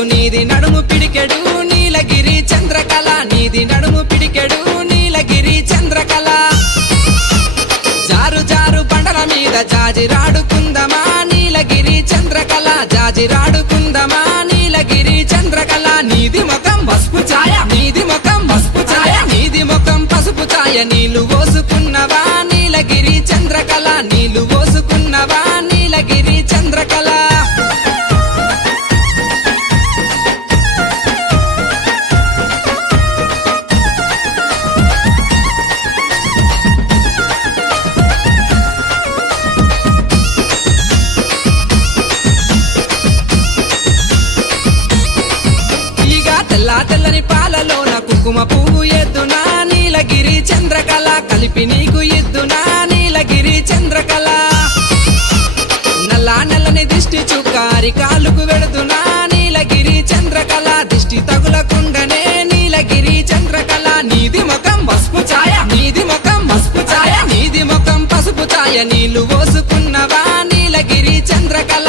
నీకు నీది నడుము పిడికెడు నీలగిరి చంద్రకళ నీది నడుము పిడికెడు నీలగిరి చంద్రకళ జారు జారు బండల మీద జాజిరాడుకుందమా నీలగిరి చంద్రకళ జాజిరాడుకుందమా నీలగిరి చంద్రకళ నీది ముఖం పసుపు ఛాయ నీది ముఖం పసుపు ఛాయ నీది ముఖం పసుపు ఛాయ నీళ్లు పోసుకున్నవా నీలగిరి చంద్రకళ నీళ్లు పోసుకున్నవా నీలగిరి చంద్రకళ తెల్ల తెల్లని పాలలోన కుంకుమ పువ్వు ఎద్దునా నీలగిరి చంద్రకళ కలిపి నీకు ఎద్దునా నీలగిరి చంద్రకళ నల్లా నల్లని దిష్టి చుక్కారి కాలుకు వెడుతున్నా నీలగిరి చంద్రకళ దిష్టి తగులకుండనే నీలగిరి చంద్రకళ నీది ముఖం పసుపు ఛాయ నీది ముఖం పసుపు ఛాయ నీది ముఖం పసుపు ఛాయ నీళ్లు పోసుకున్నవా నీలగిరి చంద్రకళ